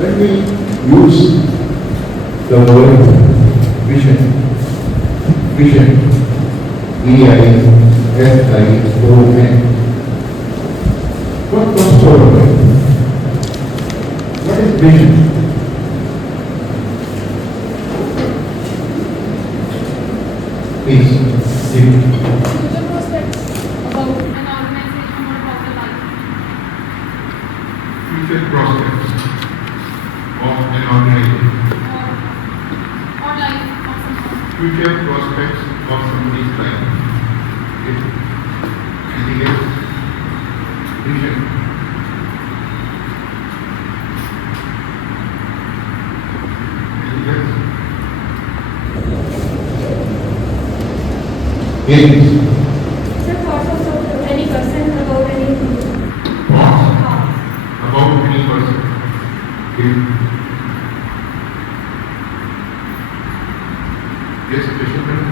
When we use the word vision, V-I-S-I-O-N, what comes to our mind? What is vision? Please, Future prospects about an organization or about the life. future prospects of an organization, Or life of someone. future prospects of somebody's life. Okay. Anything else? Vision. Anything else? Yes. Sir, thoughts of any person about anything. Thoughts about any person. Okay. Yes, question, madam?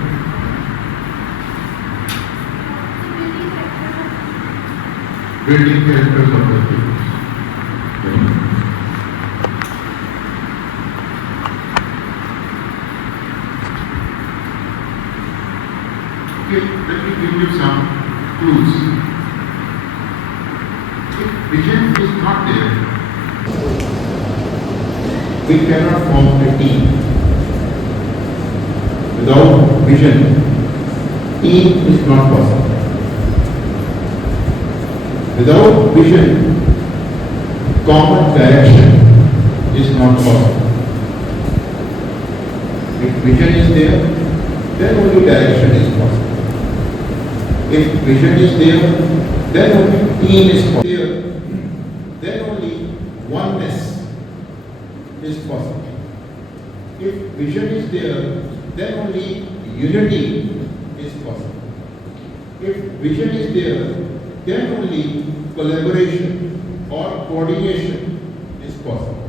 Building characters of the people. Okay, let me give you some clues. If vision is not there, we cannot form a team. Without vision, team is not possible. Without vision, common direction is not possible. If vision is there, then only direction is possible. If vision is there, then only team is possible. Then only oneness is possible. If vision is there, then only unity is possible. If vision is there, then only collaboration or coordination is possible.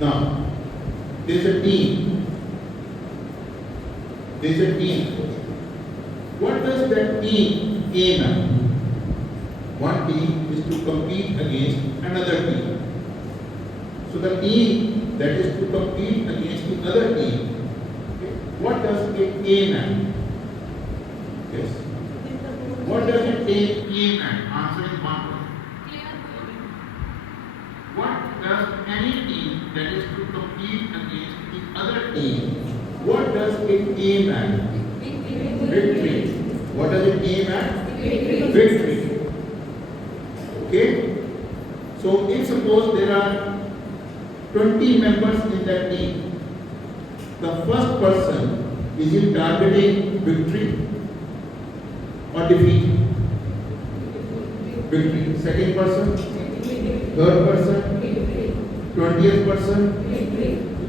Now, there's a team. There's a team. What does that team aim at? One team is to compete against another team. So the team that is to compete against the other team, okay, what does it aim at? Yes. What does it aim at? Answering one question. What does any team that is to compete against the other team, what does it aim at? Victory. What does it aim at? Victory. Okay? So if suppose there are 20 members in that team, the first person is in targeting victory or defeat? Victory. Second person? Third person? 20th person?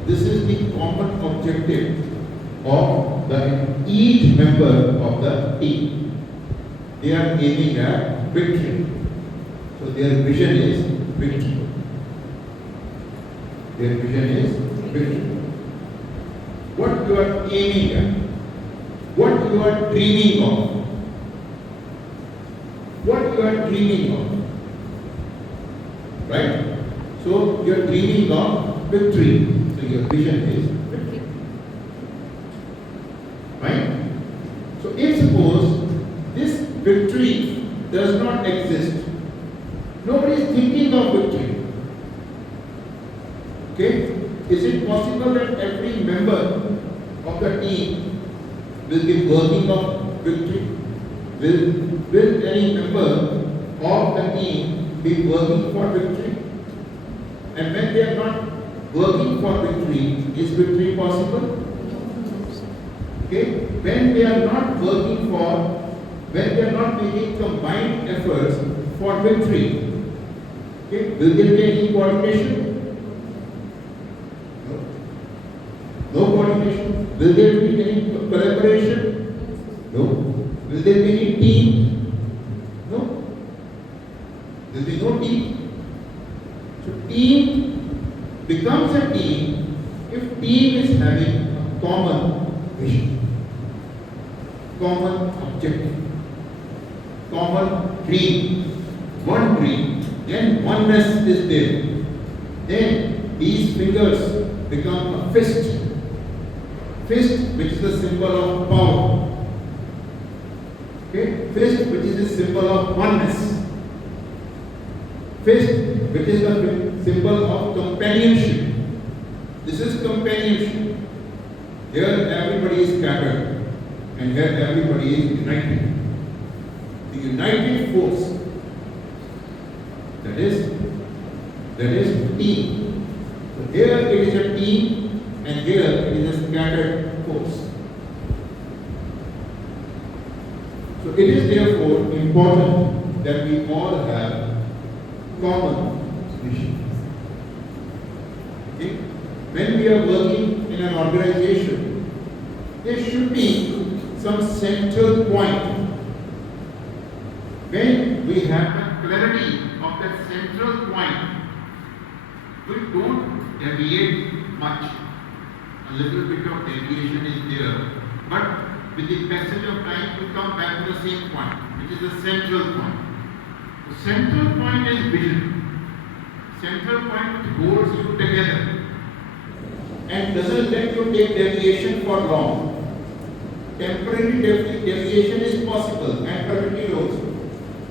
This is the common objective of each member of the team. They are aiming at victory. So their vision is victory. Their vision is victory. What you are aiming at, what you are dreaming of, what you are dreaming of, right? So you are dreaming of victory. So your vision is victory, right? So if suppose this victory does not exist, nobody is thinking of victory. Okay? Is it possible that every member of the team will be working on victory? Will any member of the team be working for victory? And when they are not working for victory, is victory possible? Okay? When they are not working for, when they are not making combined efforts for victory, okay, will there be any coordination? No coordination. Will there be any collaboration? No. Will there be any team? No. There will be no team. So team becomes a team if team is having a common vision. common objective, common dream, one dream, then oneness is there. Then these fingers become a fist, which is a symbol of power. Okay, fist which is a symbol of oneness, fist which is a symbol of companionship. This is companionship. Here everybody is scattered and here everybody is united. The united force, that is team. So here it is a team and here it is a scattered force. So it is therefore important that we all have common vision. Okay? When we are working in an organization, there should be some central point. When we have the clarity of that central point, we don't deviate much. A little bit of deviation is there, but with the passage of time we come back to the same point, which is the central point. The central point is vision. Central point which holds you together and doesn't let you take deviation for long. Temporary deviation is possible and permitted also.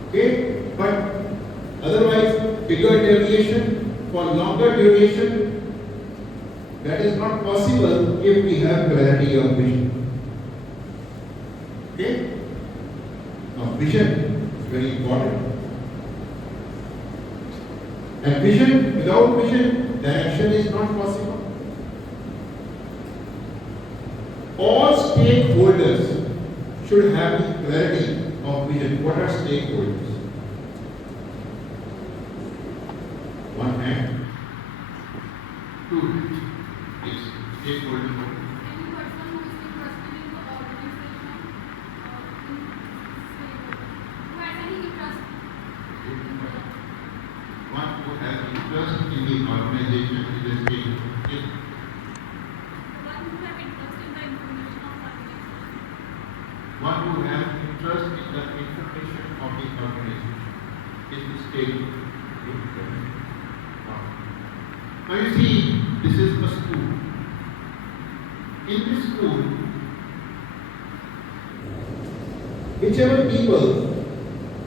Okay? But otherwise, bigger deviation for longer duration, that is not possible if we have clarity of vision. Okay? Now, vision is very important. And vision, without vision, direction is not possible. All stakeholders should have the clarity of vision. What are stakeholders? One hand, two hands. Yes, stakeholders. Any person who is interested in the organization, who has any interest. One who has interest in the organization is a stakeholder. One who have interest in the information of organization. One who has interest in the information of the organization is the stakeholder. Now you see, this is a school. In this school, whichever people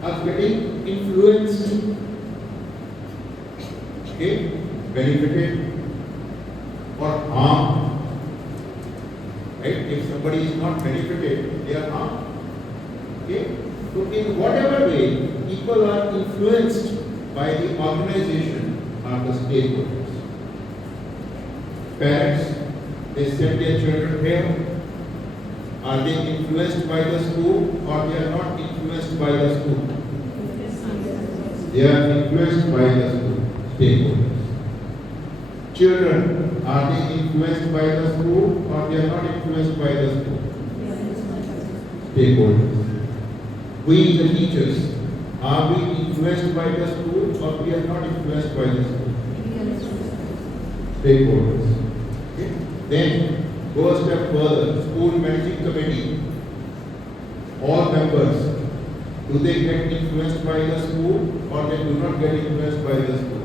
are getting influenced, okay, benefited or harmed, right? If somebody is not benefited, they are harmed. Okay? So in whatever way people are influenced by the organization are the stakeholders. Parents, they send their children here. Are they influenced by the school or they are not influenced by the school? They are influenced by the school. Stakeholders. Children, are they influenced by the school or they are not influenced by the school? Stakeholders. We, the teachers, are we influenced by the school or we are not influenced by the school? Stakeholders. Okay. Then go a step further. School managing committee. All members, do they get influenced by the school or they do not get influenced by the school?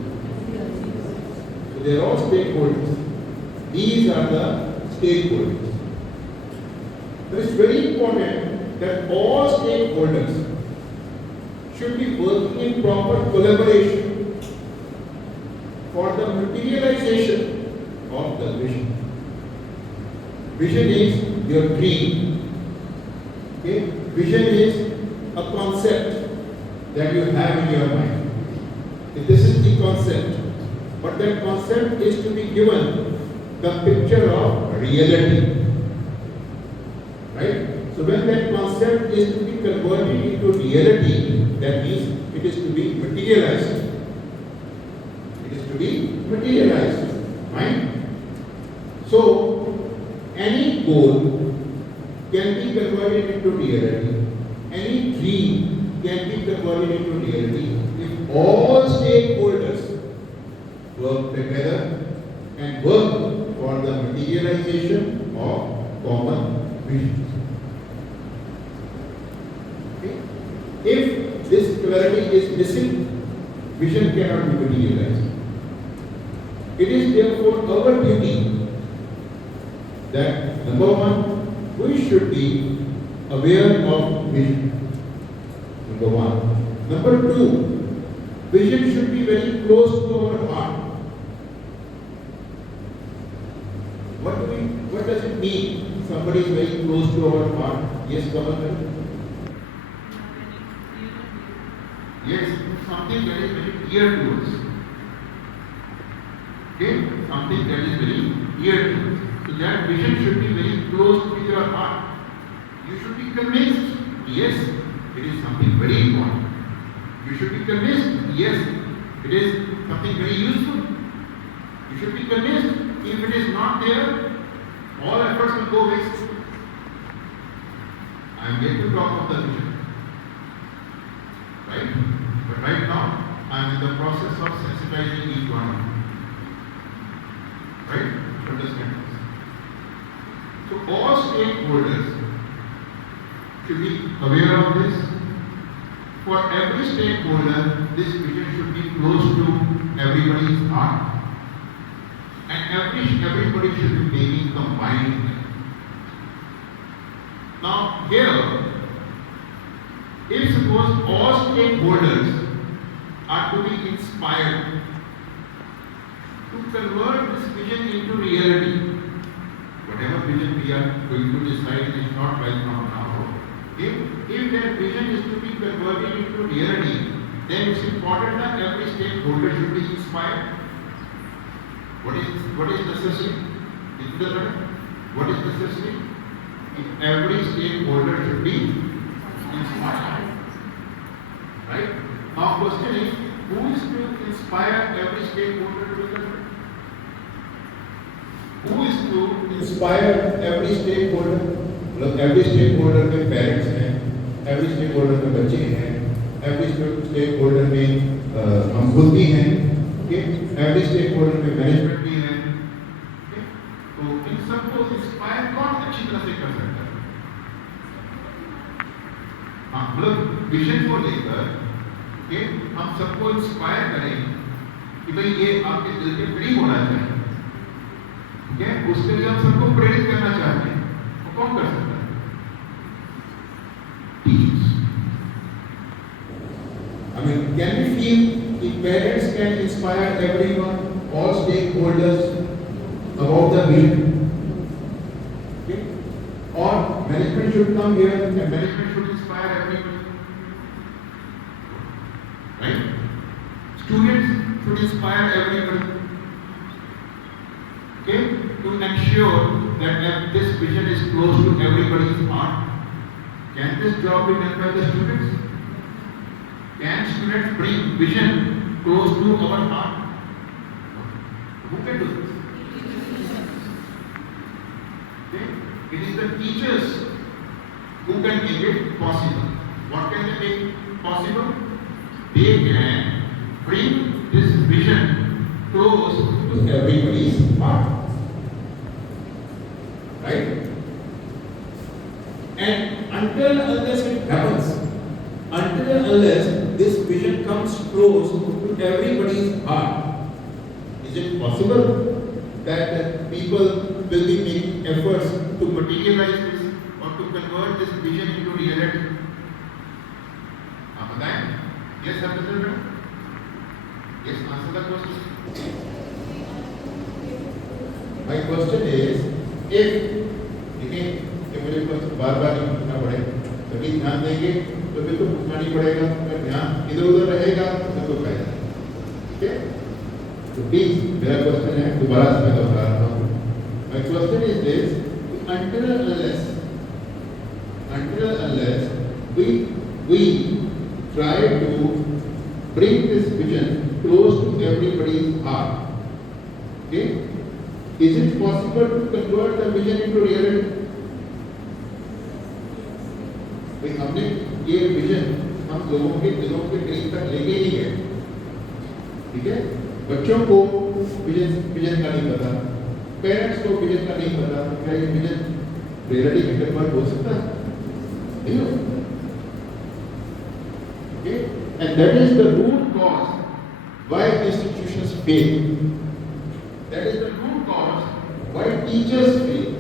So they are all stakeholders. These are the stakeholders. It is very important that all stakeholders should be working in proper collaboration for the materialization of the vision. Vision is your dream. Okay? Vision is a concept that you have in your mind. This is the concept. But that concept is to be given the picture of reality. Right? So when that concept is to be converted into reality, that means it is to be materialized. It is to be materialized. Right? So, any goal can be converted into reality. Any dream can be converted into reality if all stakeholders work together and work for the materialization of common vision. Okay? If this clarity is missing, vision cannot be materialized. It is therefore our duty that number one, we should be aware of vision. Number one. Number two, vision should be very close to our heart. What does it mean? Somebody is very close to our heart. Yes, Kamal? Yes, something that is very dear to us. Okay? Something that is very dear to us. So that vision should be very close with your heart. You should be convinced, yes, it is something very important. You should be convinced, yes, it is something very useful. You should be convinced, if it is not there, all efforts will go waste. I am yet to talk of the vision. Right? But right now, I am in the process of sensitizing each one of you. Right? To understand this. So all stakeholders should be aware of this. For every stakeholder, this vision should be close to everybody's heart. And everybody should be making combined. Now here, if suppose all stakeholders are to be inspired to convert this vision into reality, whatever vision we are going to decide is not right now. If that vision is to be converted into reality, then it's important that every stakeholder should be inspired. What is necessary? What is necessary? Every stakeholder should be inspired. Right? Now question is, who is to inspire every stakeholder to be converted? Who is to inspire every stakeholder? Every stakeholder में parents हैं, every stakeholder में बच्चे हैं, every stakeholder में हम खुद भी हैं, okay? Every stakeholder में management भी है, okay? तो इन सबको inspire कौन अच्छी तरह से कर सकता है? हाँ, मतलब विजन को लेकर, okay? हम सबको inspire करें कि भाई ये आपके दिल के करीब होना चाहिए, okay? उसके लिए हम सबको प्रेरित करना चाहते हैं, वो कौन कर सकता है? Teachers. I mean, can we feel if parents can inspire everyone, all stakeholders about the vision? Okay? Or management should come here and management should inspire everyone. Right? Students should inspire everybody. Okay? To ensure that this vision is close to everybody's heart. Can this job be done by the students? Can students bring vision close to our heart? Who can do this? Okay? It is the teachers who can make it possible. What can they make possible? They can bring this vision close to everybody's heart. Right? And until unless it happens, until unless this vision comes close to everybody's heart, is it possible that people will be making efforts to materialize this or to convert this vision into reality? आप बताएं? Yes, Sir. Yes, answer the question. My question is, if कि मुझे question बार-बार नहीं पूछना पड़ेगा, कभी ध्यान देंगे तो फिर तो पूछना नहीं पड़ेगा, अगर ध्यान इधर-उधर रहेगा तो कोई फायदा नहीं, ठीक है? तो प्लीज मेरा क्वेश्चन है, दोबारा से मैं दोहरा रहा हूँ. My question is this: until unless we try to bring this vision close to everybody's heart, okay? Is it possible to convert the vision into reality? भाई हमने ये विजन हम लोगों के दिलों के करीब तक लेके ही गए, ठीक है? बच्चों को विजन का नहीं पता, पेरेंट्स को विजन का नहीं पता, क्या ये विजन रियलिटी में कन्वर्ट हो सकता है? नहीं हो सकता. And that is the root cause why institutions fail. That is the root cause why teachers fail.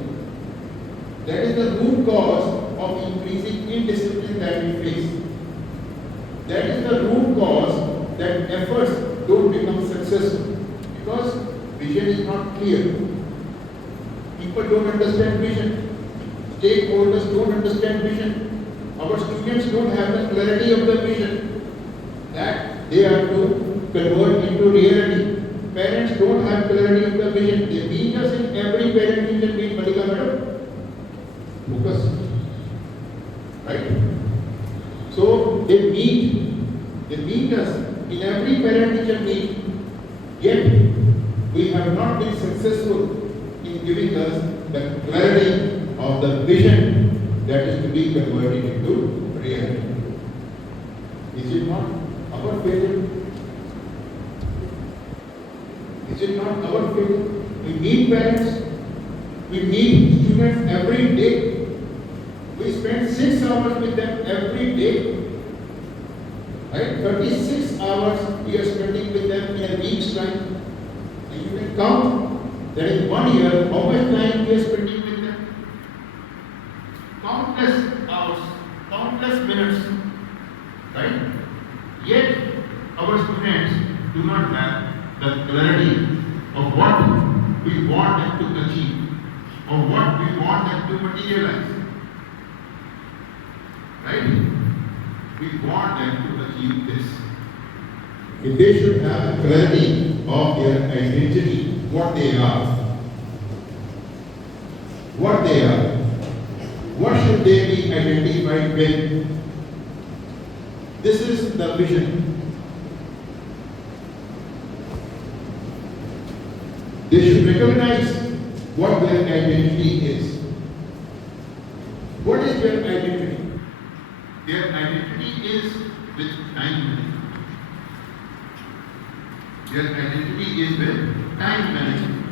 That is the root cause of increasing indiscipline that we face. That is the root cause that efforts don't become successful because vision is not clear. People don't understand vision. Stakeholders don't understand vision. Our students don't have the clarity of the vision that they are to convert into reality. Parents don't have clarity of the vision. They meet us in every parent teacher meet, Malika madam. Focus. Right? So they meet us in every parent teacher meet, yet we have not been successful in giving us the clarity of the vision that is to be converted into reality. Is it not our failure? Is it not our failure? We meet parents, we meet students every day. We spend 6 hours with them every day. Right? 36 hours we are spending with them in a week's time. And you can count that in 1 year how much time we are spending with them. Countless hours, countless minutes. Right? Yet our students do not have the clarity of what we want them to achieve, or what we want them to materialize. Right? We want them to achieve this. If they should have clarity of their identity, what they are. What they are. What should they be identified with? This is the vision. They should recognize what their identity is. What is their identity? Their identity is with time management. Their identity is with time management.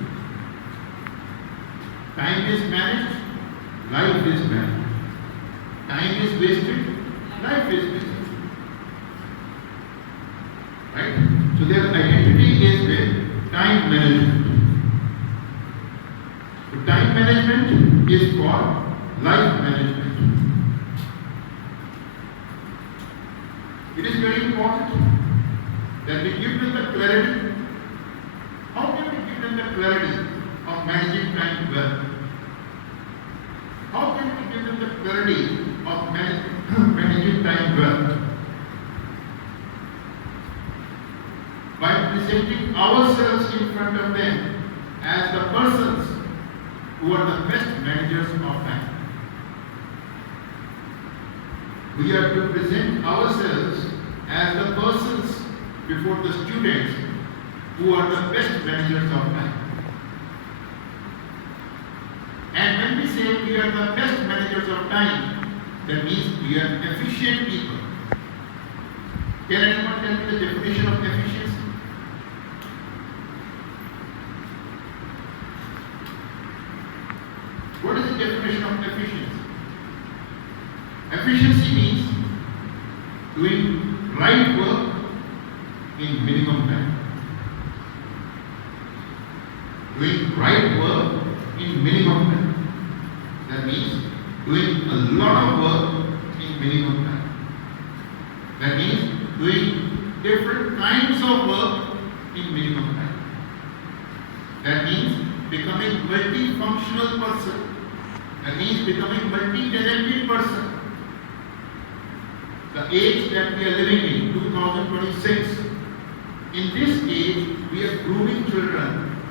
Time is managed, life is managed. Time is wasted, life is wasted. Right? So their identity is with time management. So time management is for life management. It is very important that we give them the clarity. How can we give them the clarity of managing time well? How can we give them the clarity of managing time well? By presenting ourselves in front of them as the persons who are the best managers of time. We are to present ourselves as the persons before the students who are the best managers of time. And when we say we are the best managers of time, that means we are efficient people. Can anyone tell me the definition of efficiency? What is the definition of efficiency? Efficiency means doing right work in minimum time. Doing right work in minimum time. That means doing a lot of work in minimum time. That means doing different kinds of work in minimum time. That means becoming multifunctional person. That means becoming multi-talented person. The age that we are living in, 2026, in this age we are grooming children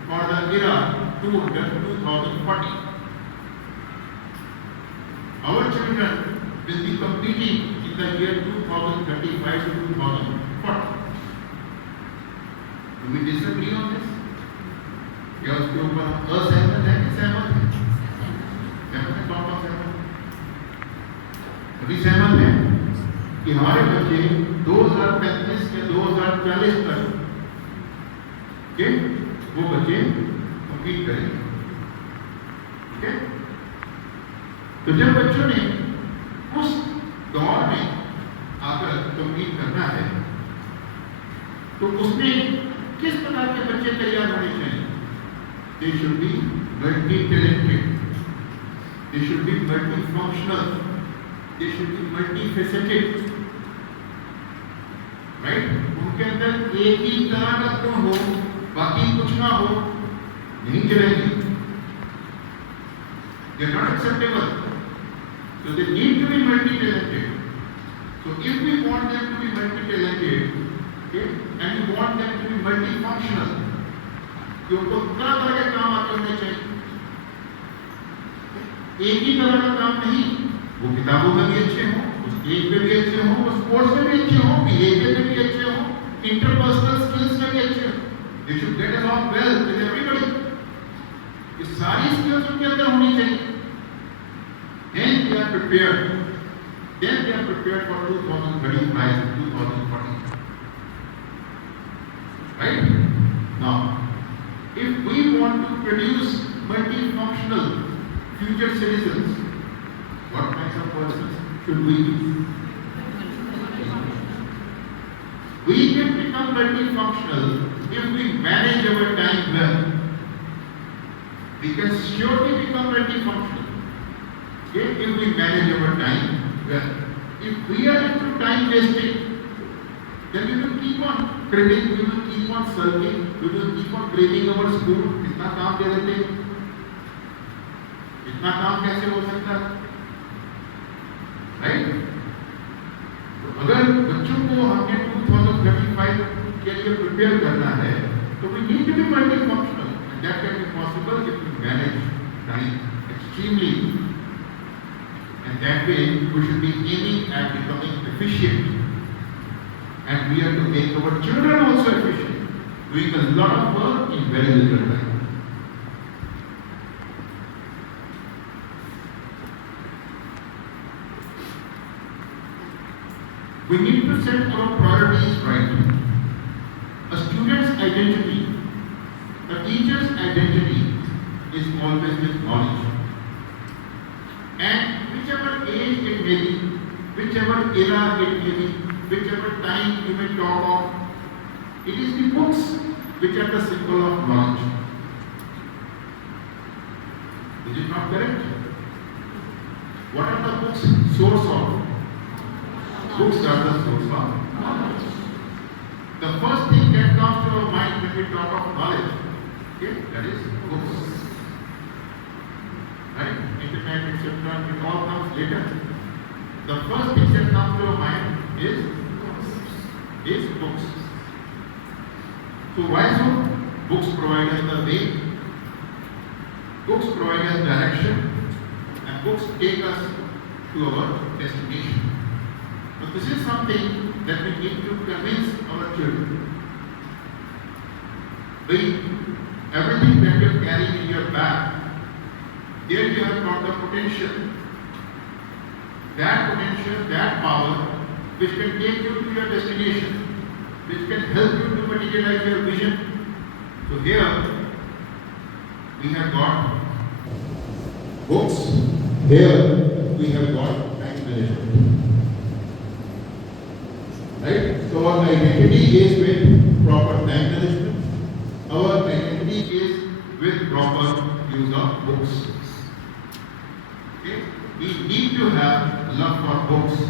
for the era 2040. Our children will be competing in the year 2035 to 2040. Do we disagree on this? क्या उसके ऊपर हम असहमत हैं कि सहमत हैं? सहमत हैं? कौन कौन सहमत है? अभी सहमत हैं कि हमारे बच्चे 2035 या 2040 तक के वो बच्चे कम्पीट करेंगे। ठीक है? तो जब बच्चों ने उस दौर में आकर कम्पीट करना है तो उसमें किस प्रकार के बच्चे तैयार होने चाहिए? They should be multi-talented, they should be multifunctional, they should be multifaceted, right? उनके अंदर एक ही तरह का गुण हो, बाकी कुछ ना हो, नहीं चलेगी. They are not acceptable. So they need to be multi-talented. So if we want them to be multi-talented, okay, and we want them to be multifunctional, कि उनको तरह तरह के काम आते होने चाहिए. एक ही तरह का काम नहीं, वो किताबों में भी अच्छे हों, उस स्टेज पे भी अच्छे हों, वो स्पोर्ट्स में भी अच्छे हों, बिहेवियर में भी अच्छे हों, इंटरपर्सनल स्किल्स में भी अच्छे हों. They should get along well with everybody. ये सारी स्किल्स उनके अंदर होनी चाहिए. Then they are prepared. Then they are prepared for 2035, 2040. Right? Now, if we want to produce multifunctional future citizens, what kinds of persons should we be? We can become multifunctional if we manage our time well. We can surely become multifunctional if we manage our time well. If we are into time wasting, then we will keep on cribbing, we will keep on sulking, we will keep on blaming our school. इतना काम दे देते हैं, इतना काम कैसे हो सकता है? राइट? तो अगर बच्चों को हमने 2035 के लिए प्रिपेयर करना है, तो we need to be multifunctional, and that can be possible if we manage time extremely. And that way, we should be aiming at becoming efficient. And we have to make our children also efficient, doing a lot of work in very little time. We need to set our priorities right. A student's identity, a teacher's identity is always with knowledge. And whichever age it may be, whichever era it may be, whichever time you may talk of, it is the books which are the symbol of knowledge. Is it not correct? What are the books source of? Books are the source of knowledge. The first thing that comes to our mind when we talk of knowledge, okay, that is books. Right? Internet, etc. It all comes later. The first thing that comes to our mind is books. So why so? Books provide us the way, books provide us direction, and books take us to our destination. But this is something that we need to convince our children. Everything that you carry in your bag, there you have got the potential. That potential, that power, which can take you to your destination, which can help you to materialize your vision. So here, we have got books. Here, we have got time management. Right? So our identity is with proper time management. Our identity is with proper use of books. Okay? We need to have love for books.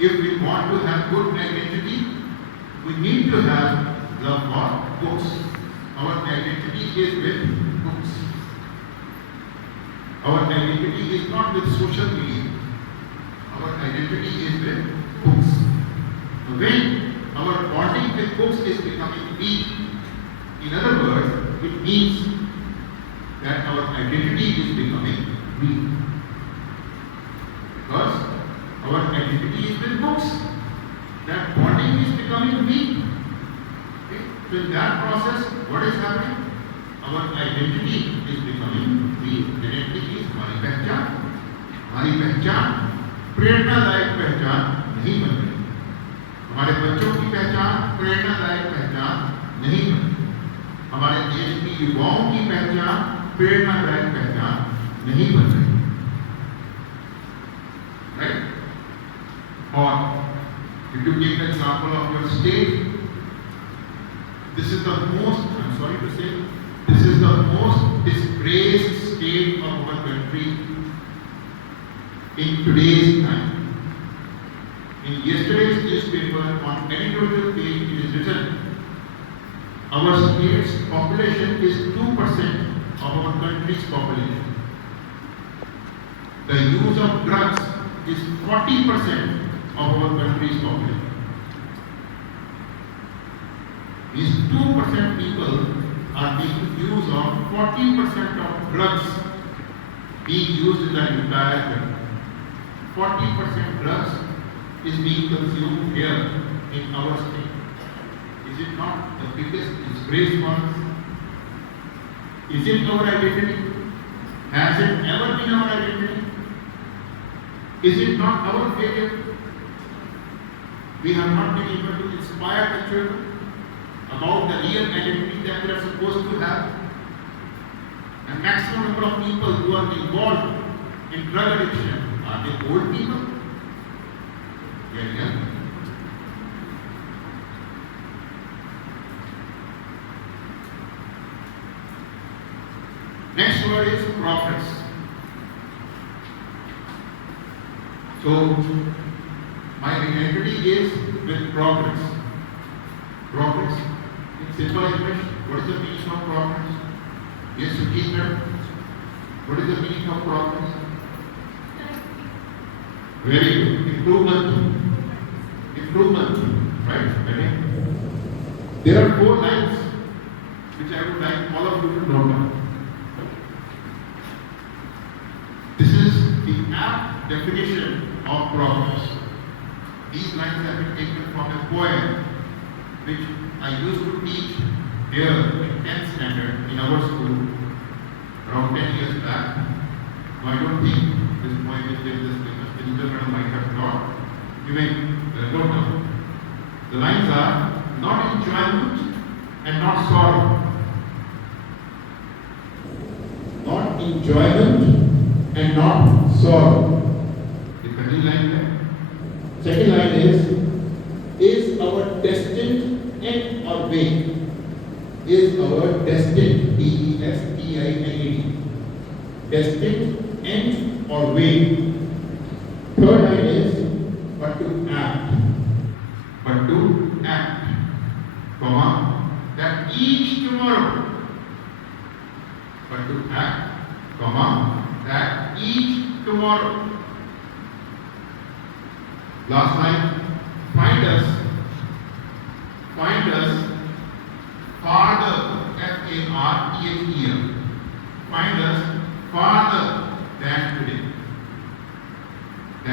If we want to have good identity, we need to have love for books. Our identity is with books. Our identity is not with social media. Our identity is with books. When our bonding with books is becoming weak, in other words, it means that our identity is becoming weak. Because our identity is with books. That bonding is becoming weak. Okay? So in that process, what is happening? Our identity is becoming weak. Identity is हमारी पहचान. हमारी पहचान प्रेरणादायक पहचान नहीं बन रही. हमारे बच्चों की पहचान प्रेरणादायक पहचान नहीं बन रही. हमारे देश की युवाओं की पहचान प्रेरणादायक पहचान नहीं बन रही. Right? Or if you take the example of your state, This is the most, I'm sorry to say, this is the most disgraced state of our country in today's time. In yesterday's newspaper, on editorial page, it is written, our state's population is 2% of our country's population. The use of drugs is 40% of our country's population. These 2% people are making use of 40% of drugs being used in the entire country. 40% drugs is being consumed here in our state. Is it not the biggest disgrace for us? Is it our identity? Has it ever been our identity? Is it not our failure? We have not been able to inspire the children about the real identity that they are supposed to have. The maximum number of people who are involved in drug addiction, are they old people? They are young. Next word is progress. So, my identity is with progress. Progress. In simple English, what is the meaning of progress? Yes, Sukhender. What is the meaning of progress? Very good. Improvement. Improvement. Right? Okay. There are 4 lines which I would like all of you to note down. This is the apt definition of progress. These lines have been taken from a poem which I used to teach here in 10th standard in our school around 10 years back. Now, I don't think this poem is this famous. Vinita madam might have taught. You may note down. The lines are not enjoyment and not sorrow. Not enjoyment and not sorrow. The second line there. Second line is our destined end or way? Is our destined, D-E-S-T-I-N-E-D, destined end or way? Third line is but to act. But to act, comma, that each tomorrow. But to act, comma, that each tomorrow. Last line, find us farther, F-A-R-T-H-E-R, find us farther than today. I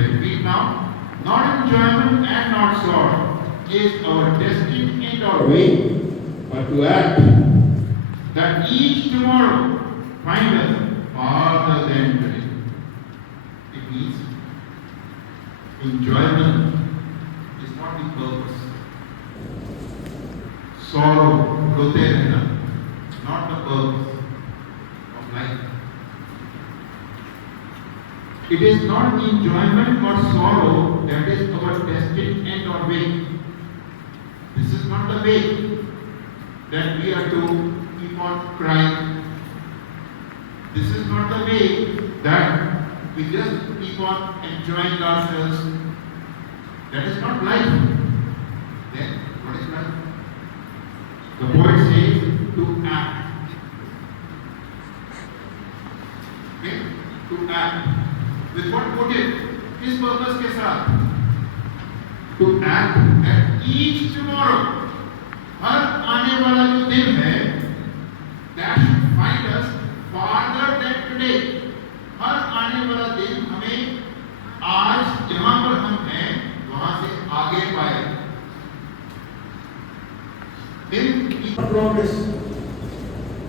repeat now, not enjoyment and not sorrow is our destined end or way, but to act that each tomorrow find us farther than today. It means enjoyment is not the purpose. Sorrow, rote rehna, not the purpose of life. It is not enjoyment or sorrow that is our destined end or way. This is not the way that we are to keep on crying. This is not the way that we just keep on enjoying ourselves. That is not life. Then what is life? The poet says to act. Okay? To act. With what motive? किस purpose के साथ? To act at each tomorrow. हर आने वाला जो दिन है, that should find us farther than today. हर आने वाला दिन हमें आज जहाँ पर हम हैं वहाँ से आगे पाए. In progress.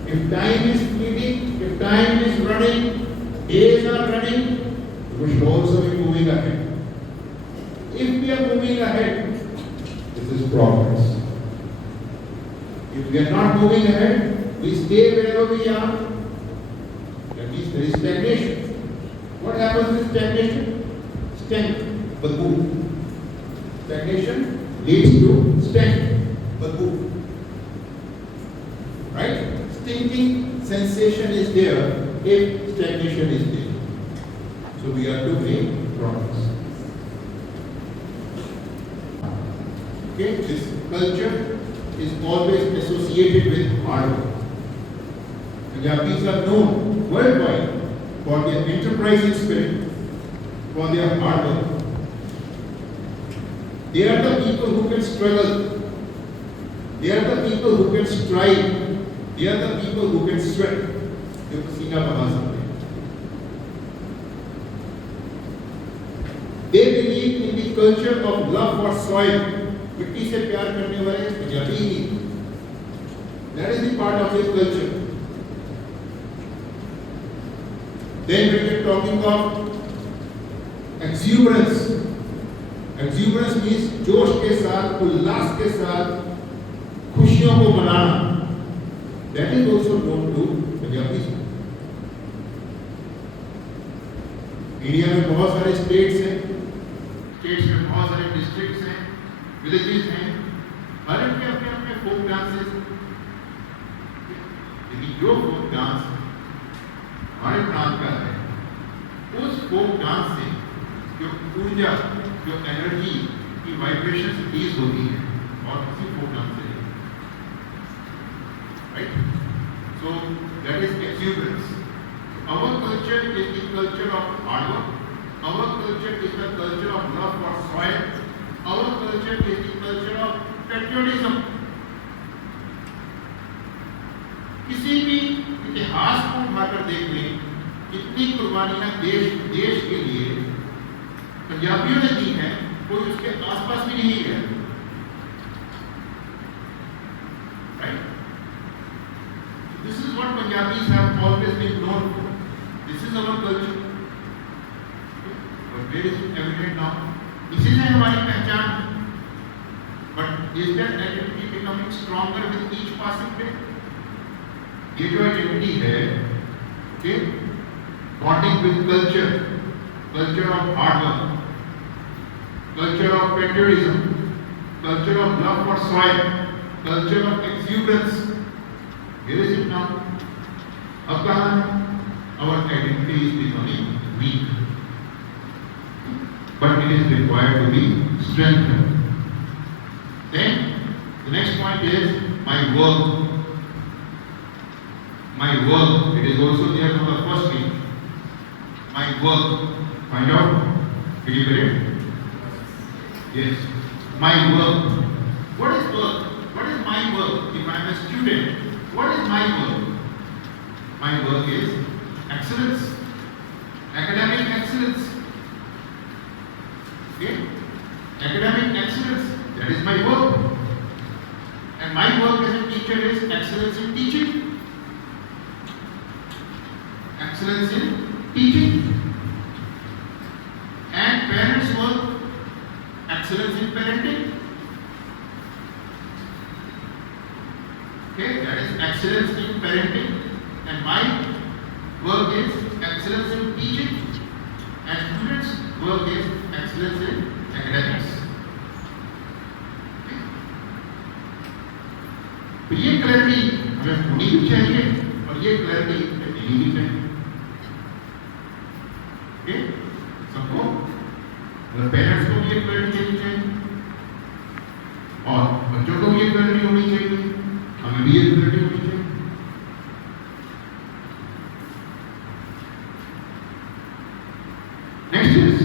If time is fleeting, if time is running, days are running, we should also be moving ahead. If we are moving ahead, this is progress. If we are not moving ahead, we stay wherever we are. That means there is stagnation. What happens with stagnation? Stagnation leads to stagnation. right? Stinking sensation is there if stagnation is there. So we are to make progress. Okay, this culture is always associated with hard work. Punjabis are known worldwide for their enterprising spirit, for their hard work. They are the people who can struggle. They are the people who can strive. They are the people who can sweat. जो पसीना बहा सकते हैं. They believe in the culture of love for soil. मिट्टी से प्यार करने वाले पंजाबी ही. That is the part of their culture. Then when we are talking of exuberance, exuberance means जोश के साथ, उल्लास के साथ खुशियों को मनाना. That is also known to Punjabis. India में बहुत सारे स्टेट्स हैं, स्टेट्स में बहुत सारे डिस्ट्रिक्ट्स हैं, विलेजेस हैं, हर एक के अपने अपने फोक डांसेस. लेकिन जो फोक डांस हमारे प्रांत का है, उस फोक डांस से जो ऊर्जा, जो एनर्जी की वाइब्रेशंस रिलीज होती है, और किसी फोक डांस से, right? So that is exuberance. Our culture is the culture of hard work. Our culture is the culture of love for soil. Our culture is the culture of patriotism. किसी भी इतिहास को उठाकर देख लें, कितनी कुर्बानियां देश के लिए पंजाबियों ने दी हैं, कोई उसके आसपास भी नहीं है. Right? This is what Punjabis have always been known for. This is our culture. But where is it evident now? इसी से हमारी पहचान है. But is that identity becoming stronger with each passing day? ये जो identity है, okay, bonding with culture, culture of hard work, culture of patriotism, culture of love for soil, culture of exuberance. Where is it now? अब कहाँ है? Our identity is becoming weak, but it is required to be strengthened. Then the next point is my work. My work. It is also there for the first thing. My work. Find out. Did you get it? Yes. My work. What is work? What is my work? If I am a student, what is my work? My work is excellence, academic excellence. Okay? Academic excellence, that is my work. And my work as a teacher is excellence in teaching. Excellence in teaching. And parents' work, excellence in parenting. Okay, that is excellence in parenting. And my work is excellence in teaching, and students' work is excellence in academics. तो ये clarity हमें होनी भी चाहिए और ये clarity हमें देनी भी चाहिए. ओके, सबको, पेरेंट्स को भी ये क्लैरिटी देनी चाहिए और बच्चों को भी ये क्लैरिटी होनी चाहिए, हमें भी ये क्लैरिटी होनी चाहिए. Next is,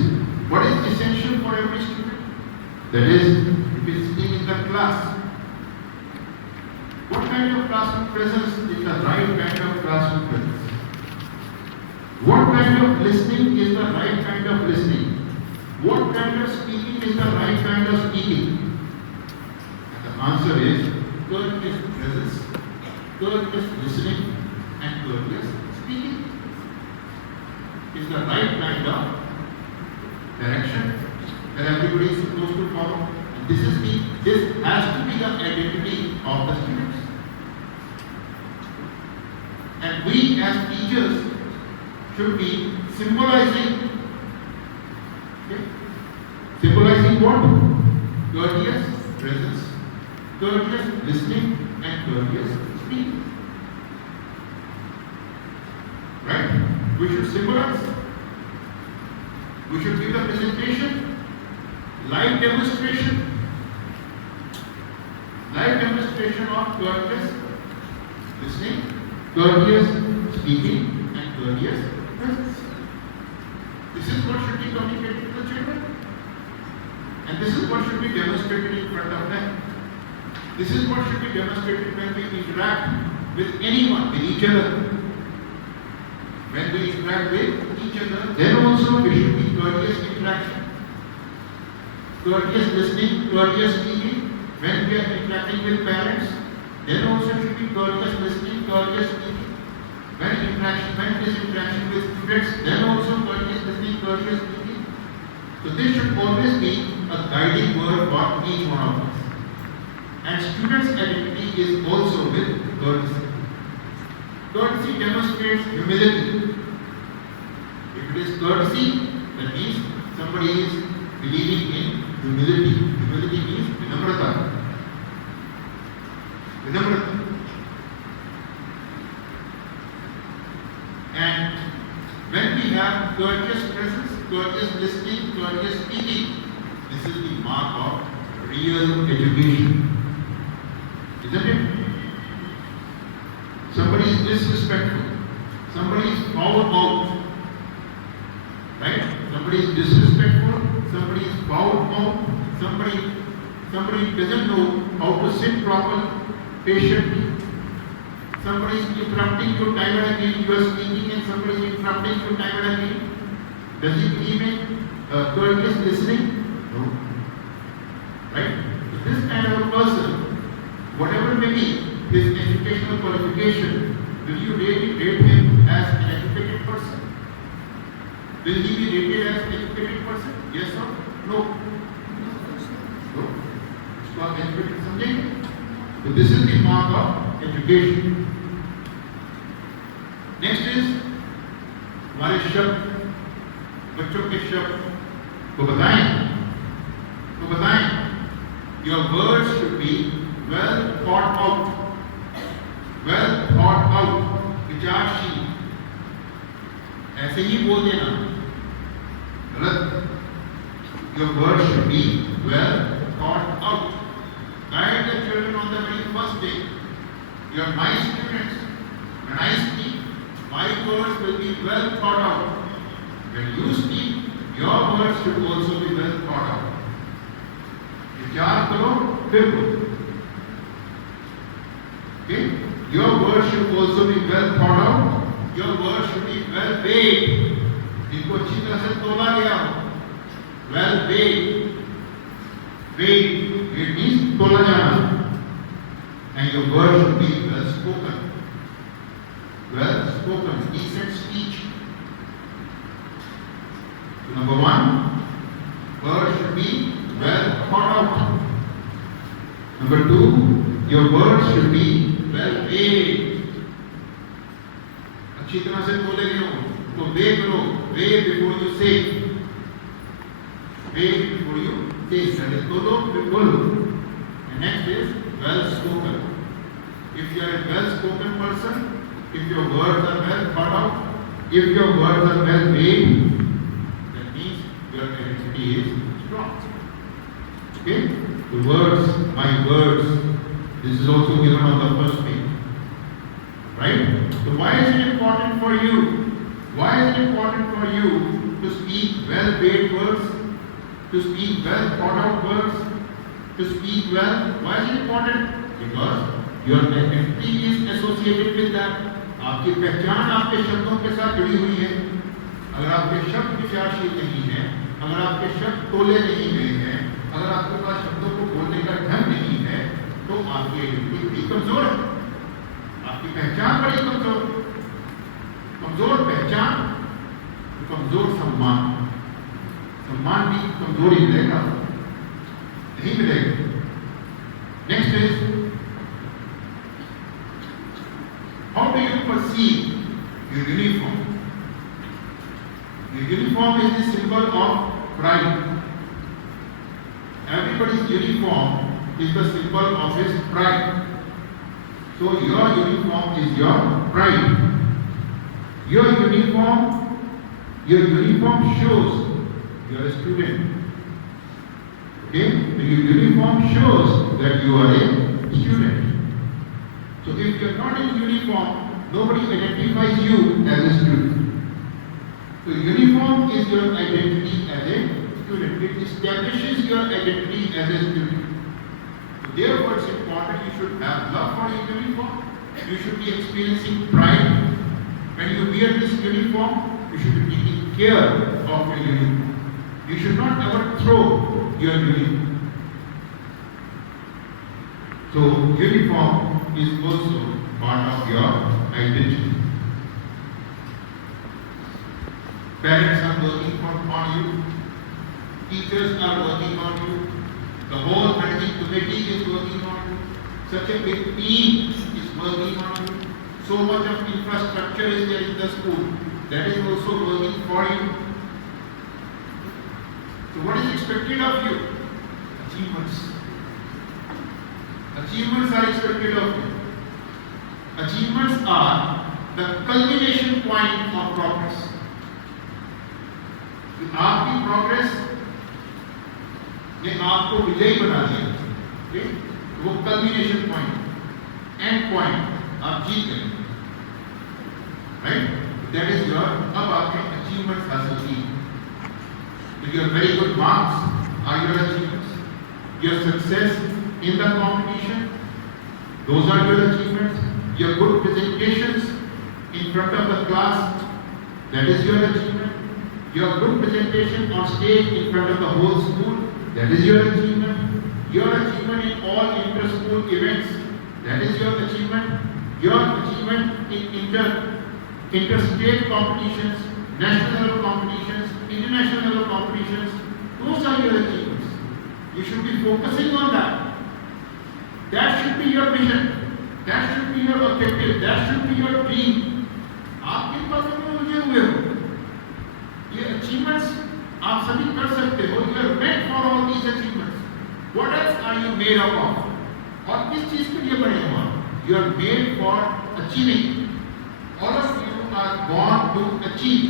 what is essential for every student? That is, if he is sitting in the class, what kind of classroom presence is the right kind of classroom presence? What kind of listening is the right kind of listening? What kind of speaking is the right kind of speaking? And the answer is courteous presence, courteous listening, and courteous speaking is the right kind of direction that everybody is supposed to follow. And this has to be the identity of the students. And we as teachers should be symbolizing. Okay? Symbolizing what? Courteous presence, courteous listening, and courteous speaking. We should symbolize. We should give the presentation, live demonstration of courteous listening, courteous speaking, and courteous presence. This is what should be communicated to the children. And this is what should be demonstrated in front of them. This is what should be demonstrated when we interact with anyone, with each other. When we interact with each other, then also there should be courteous interaction, courteous listening, courteous speaking. When we are interacting with parents, then also should be courteous listening, courteous speaking. When it is interaction with students, then also courteous listening, courteous speaking. So this should always be a guiding word for each one of us. And students' identity is also with courtesy. Courtesy demonstrates humility. If it is courtesy, that means somebody is believing in humility. Humility means vinamrata. Vinamrata. And when we have courteous presence, courteous listening, courteous speaking, this is the mark of real education. Isn't it? Somebody is disrespectful. Somebody is foul-mouthed. Right? Somebody is disrespectful. Somebody is foul-mouthed. Somebody doesn't know how to sit properly, patiently. Somebody is interrupting you time and again. You are speaking and somebody is interrupting you time and again. Does he believe in courteous listening? No. Right? So this kind of a person, whatever may be his educational qualification, will you rate him as an educated person? Will he be rated as an educated person? Yes or no? No. इसको आप educated समझेंगे? So this is the mark of education. Next is हमारे शब्द, बच्चों के शब्द को बताएं. Your words should be well thought out. विचारशील. ऐसे ही बोल देना गलत. Your words should be well thought out. Guide the children on the very first day. You are my students. When I speak, my words will be well thought out. When you speak, your words should also be well thought out. विचार करो फिर बोलो. Okay? Your words should also be well thought out. Your words should be well weighed. इनको अच्छी तरह से तोला गया हो. Well weighed. Weighed. It means तोला जाना. And your words should be well spoken. Well spoken. Decent speech. So number one, words should be well thought out. Number two, your words should be well weighed. अच्छी तरह से बोले गए हो तो weigh करो. Weigh before you say. Weigh before you say. That is बोलो फिर बोलो. And next is well spoken. If you are a well spoken person, if your words are well thought out, if your words are well weighed, that means your identity is strong. Okay? The words, my words, this is also given on the first page. Right? So why is it important for you? Why is it important for you to speak well-weighed words, to speak well thought out words, to speak well? Why is it important? Because your identity is associated with that. आपकी पहचान आपके शब्दों के साथ जुड़ी हुई है. अगर आपके शब्द विचारशील नहीं है, अगर आपके शब्द तोले नहीं गए हैं, अगर आपके पास शब्दों को बोलने का ढंग नहीं है, तो आपकी आइडेंटिटी बड़ी कमजोर है. आपकी पहचान बड़ी कमजोर पहचान, कमजोर सम्मान. सम्मान भी कमजोर ही मिलेगा, नहीं मिलेगा. Next is, how do you perceive your uniform? Your uniform is the symbol of pride. Everybody's uniform is the symbol of his pride. So your uniform is your pride. Your uniform shows you are a student. Okay? Your uniform shows that you are a student. So if you are not in uniform, nobody identifies you as a student. So uniform is your identity as a student. It establishes your identity as a student. So therefore it's important you should have love for your uniform. You should be experiencing pride. When you wear this uniform, you should be taking care of your uniform. You should not ever throw your uniform. So uniform is also part of your identity. Parents are working on you. Teachers are working on you. The whole managing committee is working on you. Such a big team is working on you. So much of infrastructure is there in the school. That is also working for you. So what is expected of you? Achievements. Achievements are expected of you. Achievements are the culmination point of progress. कि आपकी progress ने आपको विजयी बना दिया, वो culmination point, and point आप जीत गए, राइट? दैट इज योर, अब आपने अचीवमेंट्स हासिल की. Your very good marks are your achievements. Your success in the competition, those are your achievements. Your good presentations in front of the class, that is your achievement. Your good presentation on stage in front of the whole school, that is your achievement. Your achievement in all inter-school events, that is your achievement. Your achievement in interstate competitions, national level competitions, international level competitions, those are your achievements. You should be focusing on that. That should be your vision. That should be your objective. That should be your dream. आप किन बातों में उलझे हुए हो? ये achievements आप सभी कर सकते हो. You are made for all these achievements. What else are you made up of? और किस चीज के लिए बने हो आप? You are made for achieving. All of you are born to achieve.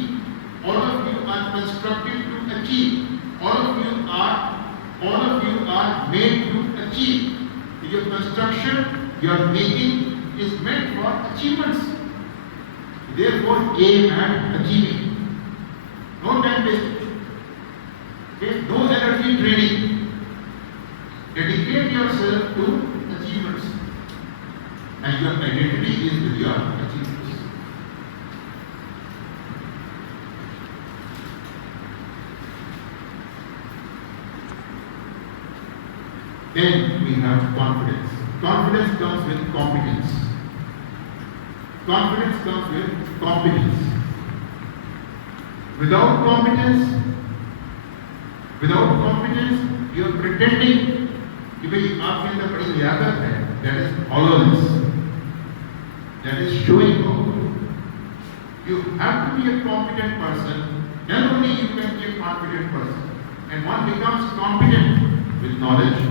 All of you are constructed to achieve. All of you are made to achieve. Your construction, your making is meant for achievements. Therefore, aim at achieving. No time wasting. Okay? No energy draining. Dedicate yourself to achievements. And your identity is with your achievements. Then we have confidence. Confidence comes with competence. Confidence comes with competence. Without competence, you are pretending कि भाई आपके अंदर बड़ी लियाकत है. That is hollowness. That is showing off. You have to be a competent person. Then only you can be a confident person. And one becomes competent with knowledge.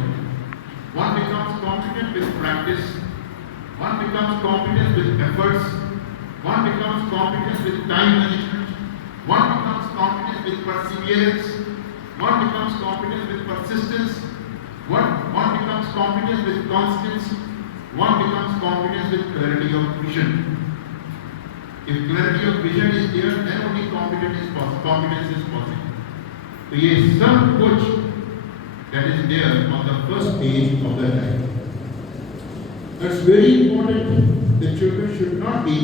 One becomes competent with practice. One becomes competent with efforts. One becomes competent with time management. One becomes competent with perseverance. One becomes competent with persistence. One becomes competent with constancy. One becomes competent with clarity of vision. If clarity of vision is there, then only competence is possible. So ये सब कुछ that is there on the first page of the diary. That's very important. The children should not be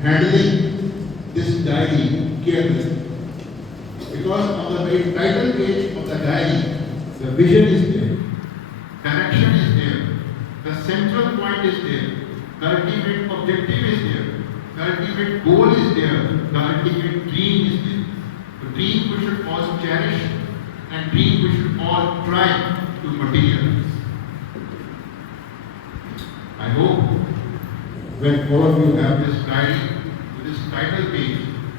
handling this diary carelessly. Because on the very title page of the diary, the vision is there, direction is there, the central point is there, the ultimate objective is there, the ultimate goal is there, the ultimate dream is there. The dream we should all cherish and dream we should all try to materialize. I hope when all of you have this diary, this title page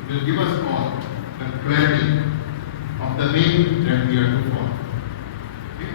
will give us all the clarity of the way that we are to follow. Okay?